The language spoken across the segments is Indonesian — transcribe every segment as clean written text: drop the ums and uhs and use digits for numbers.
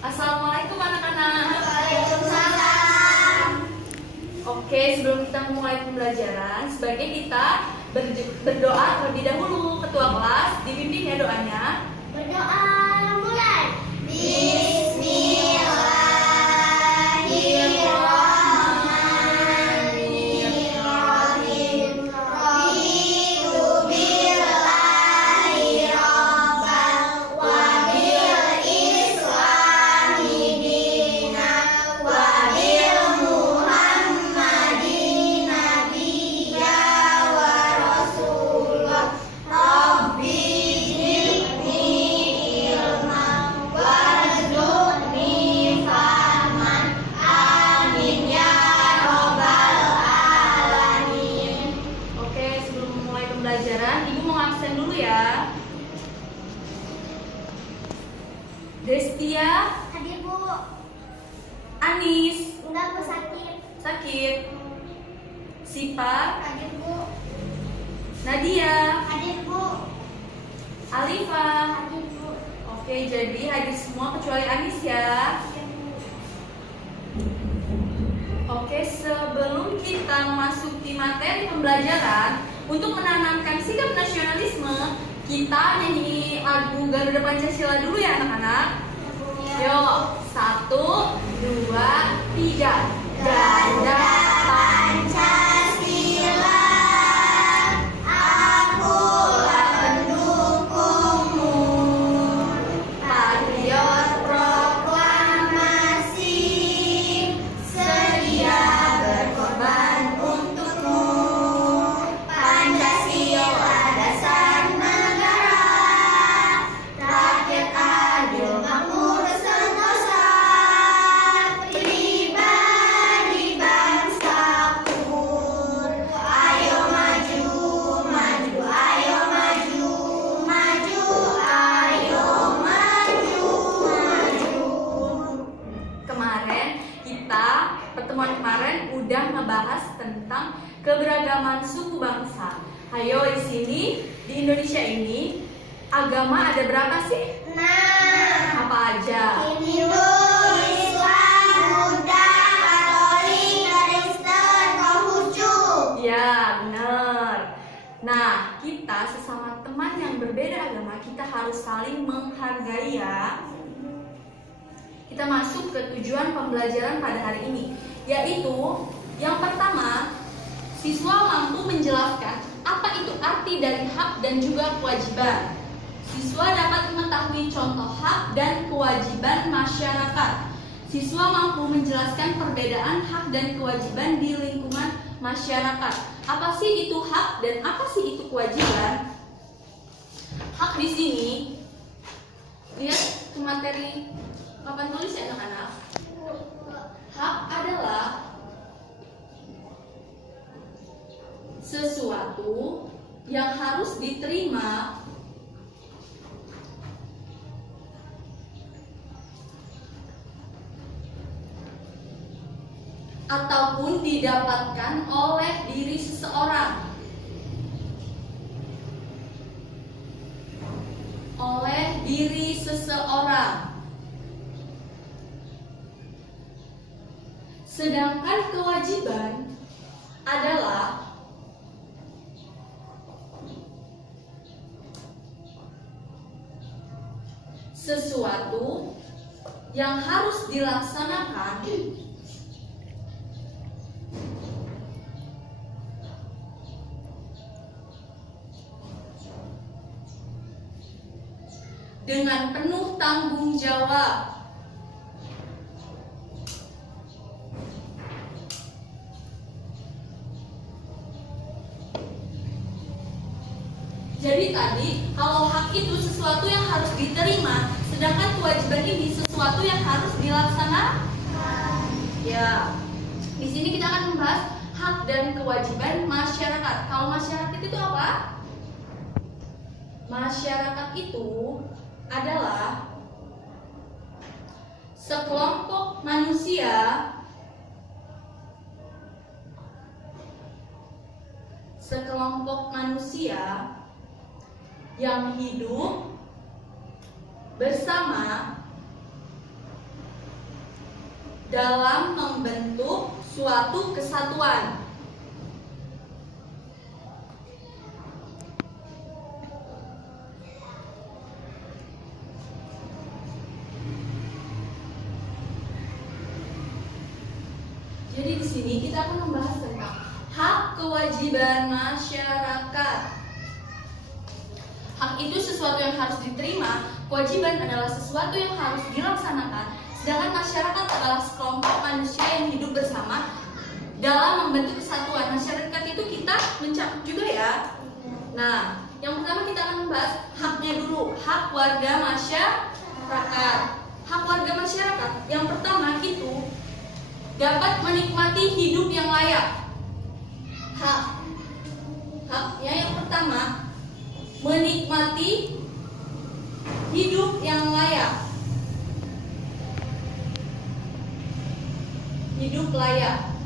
Assalamualaikum anak-anak. Waalaikumsalam. Oke, sebelum kita memulai pembelajaran, sebaiknya kita berdoa terlebih dahulu. Ketua kelas, dibimbing ya doanya. Berdoa mulai. Bismillahirrahmanirrahim. Raditu billahi rabban wa bil islami dinan wa bil muhammadin nabiyya wa rasulullah. Rabbi zidni ilman warzuqni fahman. Amin ya rabbal alamin. Oke, sebelum memulai pembelajaran, Ibu mau absen dulu ya. Destia, Hadir Bu. Anis, Enggak, Bu, sakit. sakit. Sipa, Hadir Bu. Nadia, Hadir Bu. Alifa. Hadir Bu. Oke, jadi hadir semua kecuali Anis ya. Hadir Bu. Oke, sebelum kita memasuki materi pembelajaran, untuk menanamkan sikap nasionalisme, kita nyanyi lagu Garuda Pancasila dulu ya anak-anak. Yuk, 1, 2, 3. Garuda Pancasila, akulah pendukungmu. Patriot proklamasi, sedia berkorban untukmu. Pancasila dasar negara, rakyat adil makmur sentosa. Pribadi bangsaku, ayo maju, maju, ayo maju, maju, ayo maju, maju. Kemarin pertemuan kemarin udah ngebahas tentang keberagaman suku bangsa. Ayo di sini di Indonesia ini agama ada berapa sih? Nah, Apa aja? Hindu, Islam, Buddha, Katolik, Kristen, Konghucu. Ya, benar. Nah, kita sesama teman yang berbeda agama, kita harus saling menghargai ya. Kita masuk ke tujuan pembelajaran pada hari ini, yaitu yang pertama, siswa mampu menjelaskan apa itu arti dari hak dan juga kewajiban. Siswa dapat mengetahui contoh hak dan kewajiban masyarakat. Siswa mampu menjelaskan perbedaan hak dan kewajiban di lingkungan masyarakat. Apa sih itu hak dan apa sih itu kewajiban? Hak di sini, lihat ke materi papan tulis ya anak-anak. Hak adalah sesuatu yang harus diterima ataupun didapatkan oleh diri seseorang. Oleh diri seseorang. Sedangkan kewajiban adalah sesuatu yang harus dilaksanakan dengan penuh tanggung jawab. Jadi tadi, kalau hak itu sesuatu yang harus diterima, sedangkan kewajiban ini sesuatu yang harus dilaksanakan. Ya, di sini kita akan membahas hak dan kewajiban masyarakat. Kalau masyarakat itu apa? Masyarakat itu adalah sekelompok manusia yang hidup bersama dalam membentuk suatu kesatuan. Jadi di sini kita akan membahas tentang hak kewajiban masyarakat. Hak itu sesuatu yang harus diterima, kewajiban adalah sesuatu yang harus dilaksanakan, sedangkan masyarakat adalah sekelompok manusia yang hidup bersama dalam membentuk kesatuan. Masyarakat itu kita mencakup juga ya. Nah, yang pertama kita akan membahas haknya dulu, hak warga masyarakat. Hak warga masyarakat yang pertama itu dapat menikmati hidup yang layak. Haknya yang pertama, menikmati hidup yang layak. Hidup layak.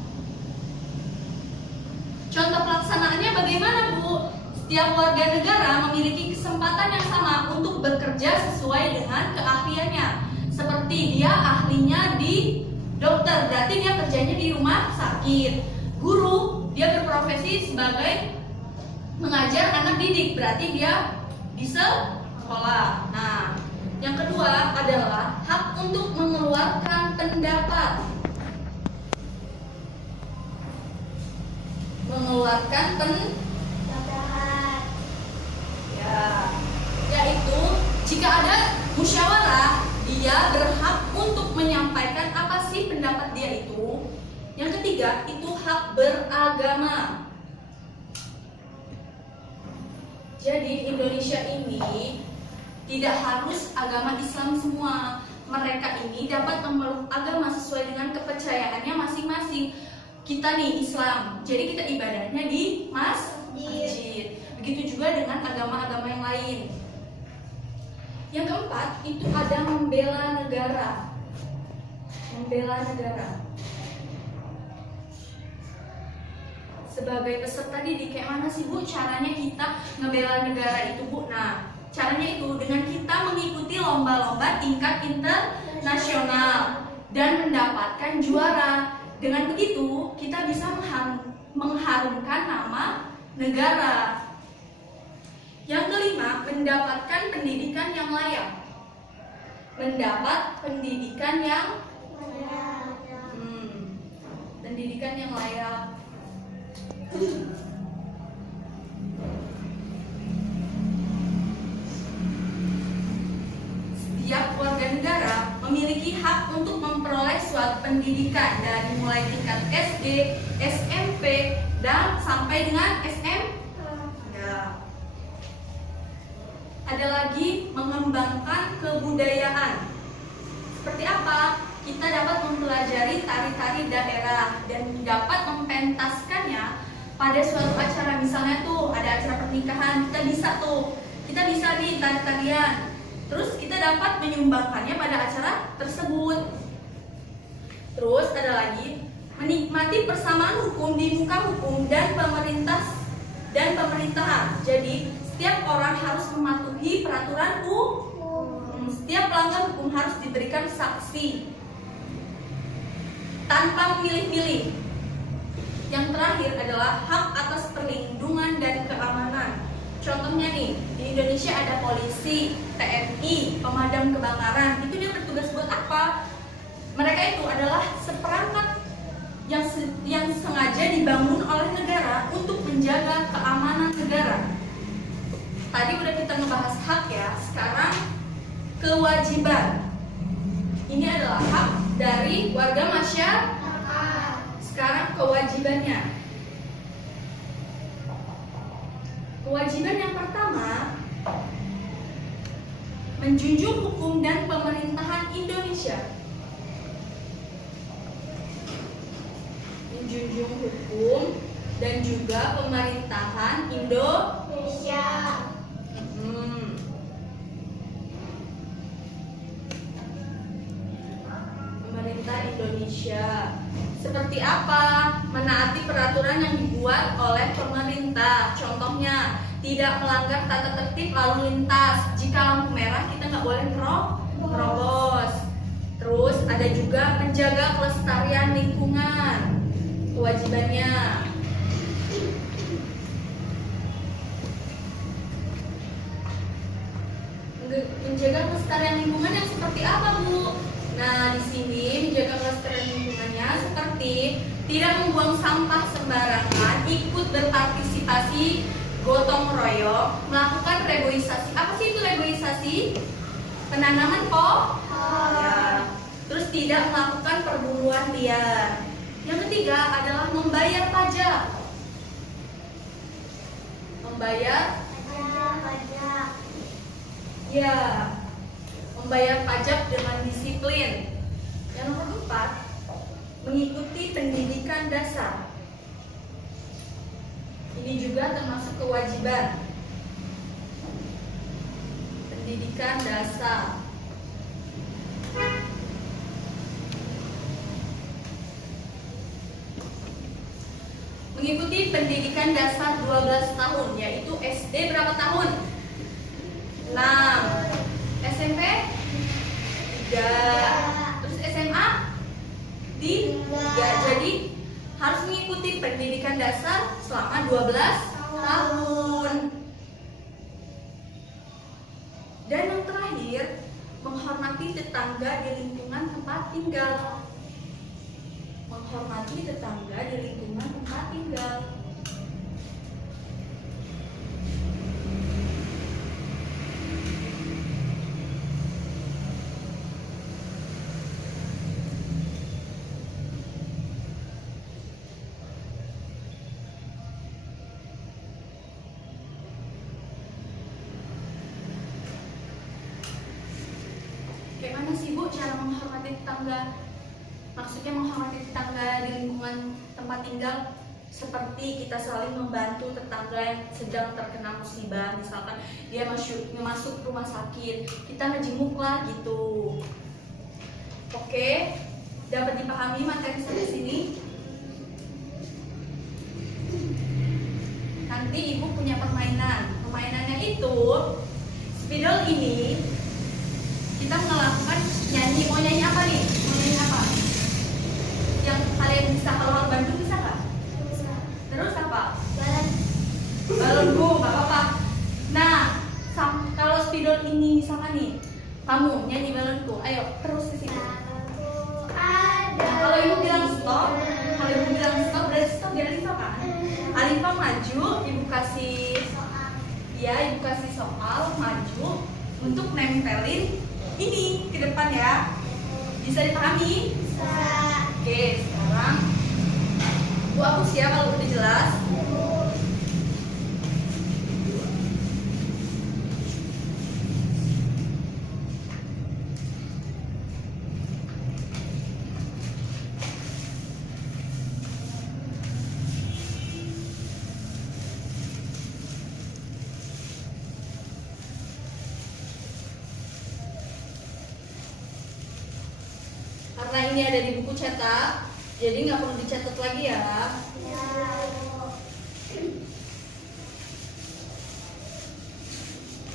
Contoh pelaksanaannya bagaimana, Bu? Setiap warga negara memiliki kesempatan yang sama untuk bekerja sesuai dengan keahliannya. Seperti dia ahlinya di dokter, berarti dia kerjanya di rumah sakit. Guru, dia berprofesi sebagai mengajar anak didik, berarti dia di sekolah. Nah, yang kedua adalah hak untuk mengeluarkan pendapat. Mengeluarkan pendapat. Ya, yaitu jika ada musyawarah, dia berhak untuk menyampaikan apa sih pendapat dia itu. Yang ketiga itu hak beragama. Jadi Indonesia ini tidak harus agama Islam semua. Mereka ini dapat memeluk agama sesuai dengan kepercayaannya masing-masing. Kita nih Islam, jadi kita ibadahnya di masjid. Begitu juga dengan agama-agama yang lain. Yang keempat itu ada membela negara. Membela negara. Sebagai peserta didik, kayak mana sih Bu caranya kita ngebela negara itu, Bu? Nah, caranya itu dengan kita mengikuti lomba-lomba tingkat internasional dan mendapatkan juara. Dengan begitu, kita bisa mengharumkan nama negara. Yang kelima, mendapatkan pendidikan yang layak. Mendapat pendidikan yang pendidikan yang layak. Setiap warga negara memiliki hak untuk memperoleh suatu pendidikan dari mulai tingkat SD, SMP, dan sampai dengan SM. Ya. Ada lagi mengembangkan kebudayaan. Seperti apa? Kita dapat mempelajari tari-tari daerah dan dapat mempentaskannya pada suatu acara. Misalnya tuh ada acara pernikahan, kita bisa nih tari-tarian. Terus kita dapat menyumbangkannya pada acara tersebut. Terus ada lagi menikmati persamaan hukum di muka hukum dan pemerintahan. Jadi setiap orang harus mematuhi peraturan hukum. Setiap pelanggar hukum harus diberikan saksi tanpa memilih-milih. Yang terakhir adalah hak atas perlindungan dan keamanan. Contohnya nih, di Indonesia ada polisi, TNI, pemadam kebakaran. Itu dia bertugas buat apa? Mereka itu adalah seperangkat yang sengaja dibangun oleh negara untuk menjaga keamanan negara. Tadi udah kita ngebahas hak ya, sekarang kewajiban. Ini adalah hak dari warga masyarakat. Sekarang kewajibannya. Kewajiban yang pertama, menjunjung hukum dan pemerintahan Indonesia. Menjunjung hukum dan juga pemerintahan Indonesia. Pemerintah Indonesia. Seperti apa? Menaati peraturan yang dibuat oleh pemerintah. Contohnya, tidak melanggar tata tertib lalu lintas. Jika lampu merah kita nggak boleh terobos. Terus ada juga menjaga kelestarian lingkungan, kewajibannya. Menjaga kelestarian lingkungan yang seperti apa, Bu? Nah, di sini menjaga kelestarian lingkungannya seperti tidak membuang sampah sembarangan, ikut berpartisipasi gotong royong, melakukan reboisasi. Apa sih itu reboisasi? Penanaman pohon. Ya. Terus tidak melakukan perburuan liar. Yang ketiga adalah membayar pajak. Membayar pajak. Ya, membayar pajak dengan disiplin. Yang nomor 4, mengikuti pendidikan dasar. Ini juga termasuk kewajiban. Pendidikan dasar. Mengikuti pendidikan dasar 12 tahun, yaitu SD berapa tahun? 6. SMP 3. Terus SMA di 3. Jadi harus mengikuti pendidikan dasar selama 12 tahun. Dan yang terakhir, menghormati tetangga di lingkungan tempat tinggal. Menghormati tetangga di lingkungan tempat tinggal. Kayak mana sih, Bu, cara menghormati tetangga? Maksudnya menghormati tetangga di lingkungan tempat tinggal seperti kita saling membantu tetangga yang sedang terkena musibah. Misalkan dia masuk rumah sakit, kita ngejenguk lah gitu. Oke, dapat dipahami materi sampai sini? Nanti Ibu punya permainan. Permainannya itu spidol ini kita melakukan nyanyi. Mau nyanyi apa nih? Mau nyanyi apa? Yang kalian bisa, kalau orang Bandung bisa nggak? Bisa. Terus apa? Balon. Balon Bu, nggak apa-apa. Nah, kalau spidol ini misalkan nih, kamu nyanyi balonku, ayo terus ke sini. Nah, kalau Ibu bilang stop, berarti stop di Alifa kan? Alifa maju, Ibu kasih soal, maju untuk nempelin ini ke depan ya. Bisa dipahami? Bisa. Oke, sekarang Bu hapus ya kalau udah jelas. Karena ini ada di buku cetak, jadi nggak perlu dicatat lagi ya.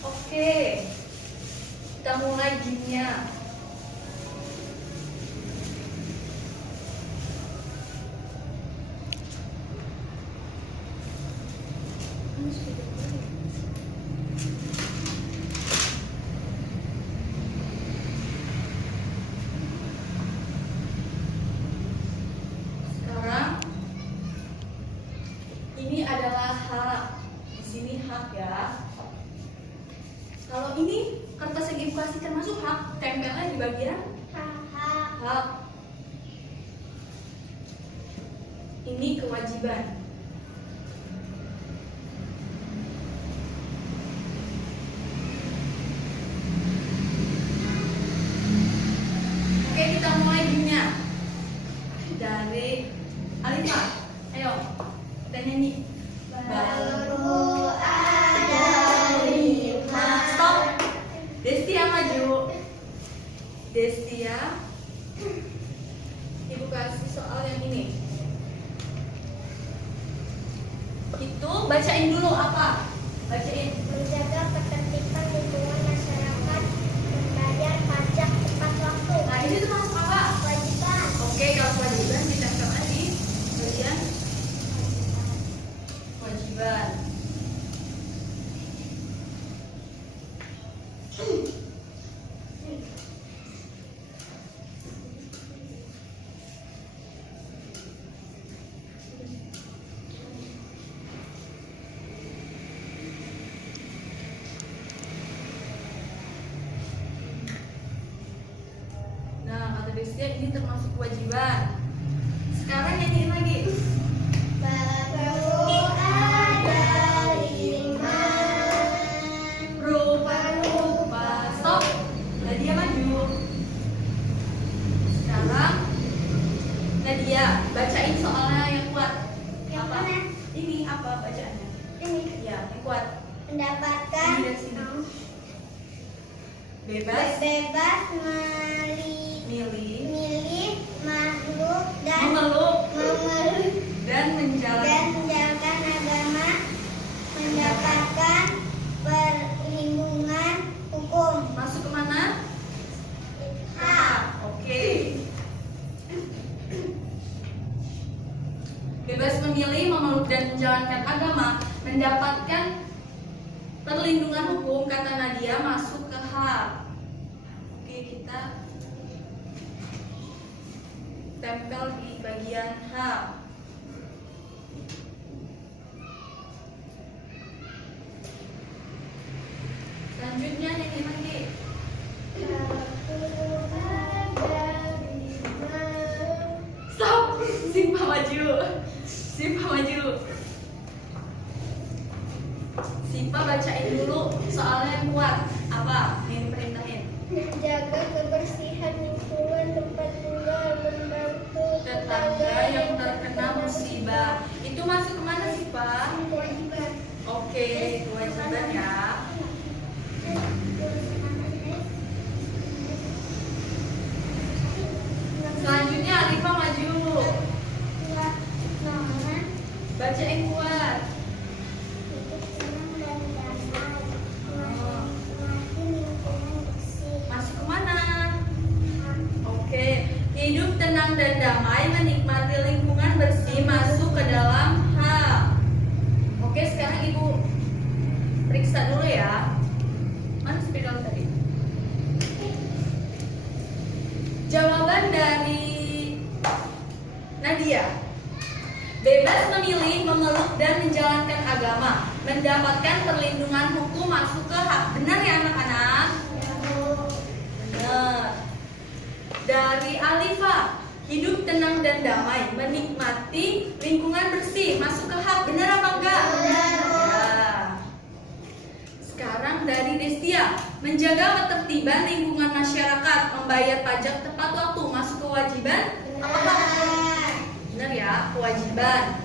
Oke, kita mulai gamenya. Sekarang ini adalah hak. Di sini hak ya. Kalau ini kertas yang Ibu kasih termasuk hak, tempelnya di bagian hak. Ini kewajiban. Oke, kita mulai gamenya. Dari Alifa, ayo kita nyanyi. Balonku ada 5. Stop. Destia maju. Destia, Ibu kasih soal yang ini. Destia, ini termasuk kewajiban. Sekarang nyanyiin lagi. Perlu ada 5 Rupa-rupa. Stop. Nadia maju. Sekarang Nadia bacain soalnya yang kuat. Yang Apa? mana? Ini apa bacaannya? Ini Ya, yang kuat. mendapatkan Ini dari sini. Bebas bebas milih, milih makhluk dan memeluk memeluk dan menjalankan. dan menjalankan agama, mendapatkan perlindungan hukum. Masuk kemana? Hak. Oke. Bebas memilih, memeluk dan menjalankan agama, mendapatkan perlindungan hukum, kata Nadia, masuk ke hak. Oke, kita tempel di bagian hak. Selanjutnya nyanyi lagi. Stop. Simpa maju. Simpa maju. Simpa bacain dulu soalnya yang kuat. Apa? Yang diperintahin. Menjaga kebersihan lingkungan tempat tinggal, membantu Tetangga yang terkena musibah. Itu masuk kemana sih, Pak? kewajiban. Oke, kewajiban ya. Selanjutnya Alifah maju. Bacain kuat. Masuk kemana? Oke, hidup tenang dan damai, menikmati lingkungan bersih, masuk ke dalam hak. Oke, sekarang Ibu periksa dulu ya. Mana spidol tadi? Jawaban dari Nadia. Bebas memilih, memeluk dan menjalankan agama, mendapatkan perlindungan hukum, masuk ke hak. Benar ya anak-anak? Benar. Dari Alifah, hidup tenang dan damai, menikmati lingkungan bersih, masuk ke hak. Benar apa enggak? Ya. Sekarang dari Destia, menjaga ketertiban lingkungan masyarakat, membayar pajak tepat waktu, masuk kewajiban? Apakah? Benar ya, kewajiban.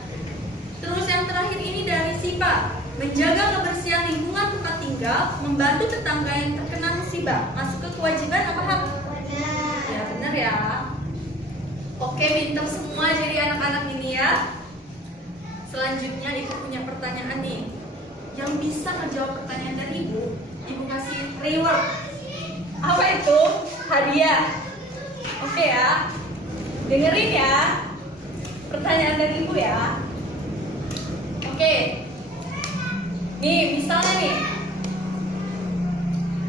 Terus yang terakhir ini dari Sipa, menjaga kebersihan lingkungan tempat tinggal, membantu tetangga yang terkena musibah, masuk ke kewajiban apa hak? Ya benar ya. Oke, pintar semua jadi anak-anak ini ya. Selanjutnya Ibu punya pertanyaan nih. Yang bisa menjawab pertanyaan dari Ibu kasih reward. Apa itu? Hadiah. Oke ya. Dengerin ya. Pertanyaan dari Ibu ya. Oke. Nih, misalnya nih.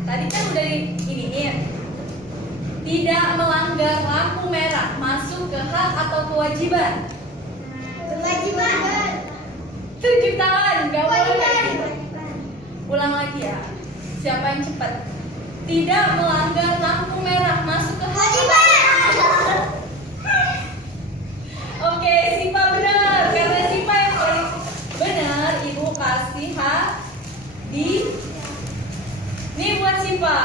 Tadi kan udah iniin. Tidak melanggar lampu merah, masuk ke hak atau kewajiban? Kewajiban. Tunjuk tangan, gak boleh Kewajiban. lagi. Ulang lagi ya. Siapa yang cepat? Tidak melanggar lampu merah, masuk ke hak. Kewajiban. Oke, Sipa benar. Karena Sipa yang paling benar, Ibu kasih hak di. Nih buat Sipa.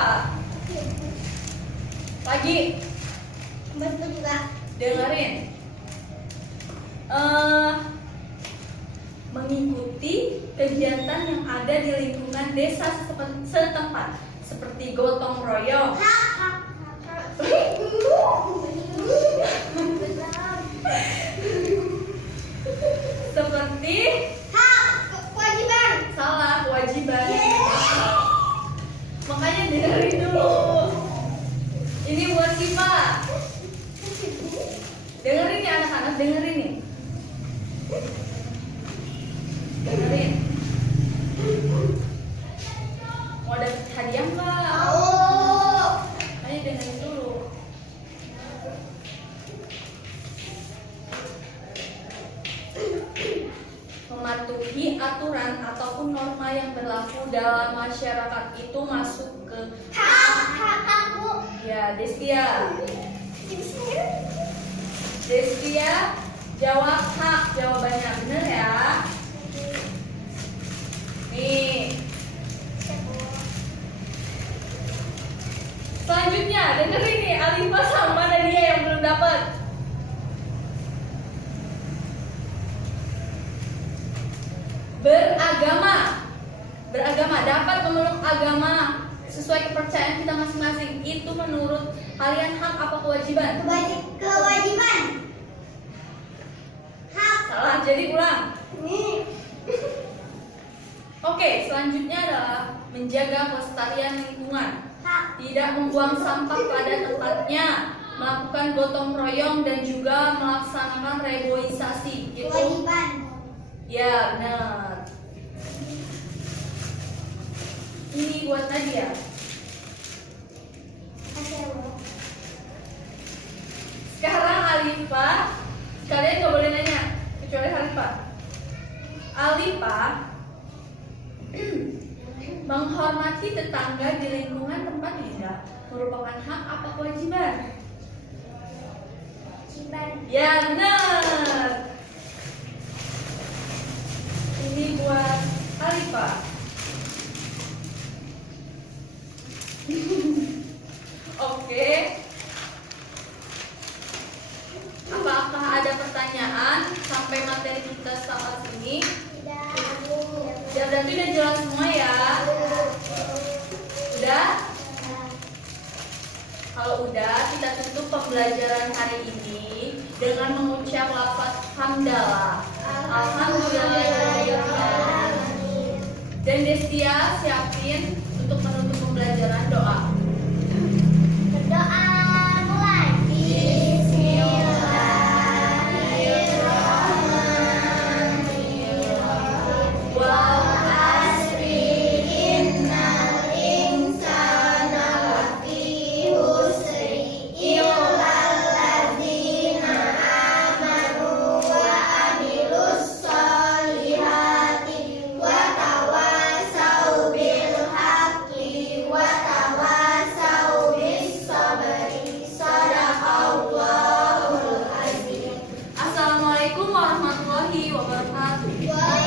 Lagi Betul juga. dengerin. Mengikuti kegiatan yang ada di lingkungan desa setempat seperti gotong royong, seperti Kewajiban. salah kewajiban. Makanya dengerin dulu. Ini buat Sipa. Dengerin ya anak-anak, dengerin nih. Dengerin. Mau ada hadiah nggak? Ayo dengerin dulu. Mematuhi aturan ataupun norma yang berlaku dalam masyarakat itu masuk ke Hak aku. ya Destia. Destia jawab hak, jawabannya benar ya. Nih. Selanjutnya, dengerin nih, Alifa sama Nadia yang belum dapat. Beragama dapat memeluk agama sesuai kepercayaan kita masing-masing. Itu menurut kalian hak apa kewajiban? Kewajiban. Hak. Salah, jadi ulang. Nih. Oke, selanjutnya adalah menjaga kelestarian lingkungan. Hak. Tidak membuang sampah pada tempatnya, melakukan gotong royong dan juga melaksanakan reboisasi. Gitu. Kewajiban. Ya, benar. Ini buat Nadia. Sekarang Alifa, kalian nggak boleh nanya kecuali Alifa. Alifa menghormati tetangga di lingkungan tempat tinggal merupakan hak apa kewajiban? Kewajiban. Ya, benar. Ini buat Alifa. Oke. Apakah ada pertanyaan sampai materi kita saat ini? Ya, berarti udah jelas semua ya? Udah? Kalau udah, kita tutup pembelajaran hari ini dengan mengucap lafaz hamdalah. Alhamdulillah. Dan Destia siapin untuk menutup pembelajaran doa. Berdoa mulai. Bismillahirrahmanirrahim. Wal asri innal insana lafi husri illal ladzina amanu wa amilus solihati wa tawasau bil haqqi wa tawasau bis sabri. Shadaqallahul azim. Assalamualaikum warahmatullahi wabarakatuh.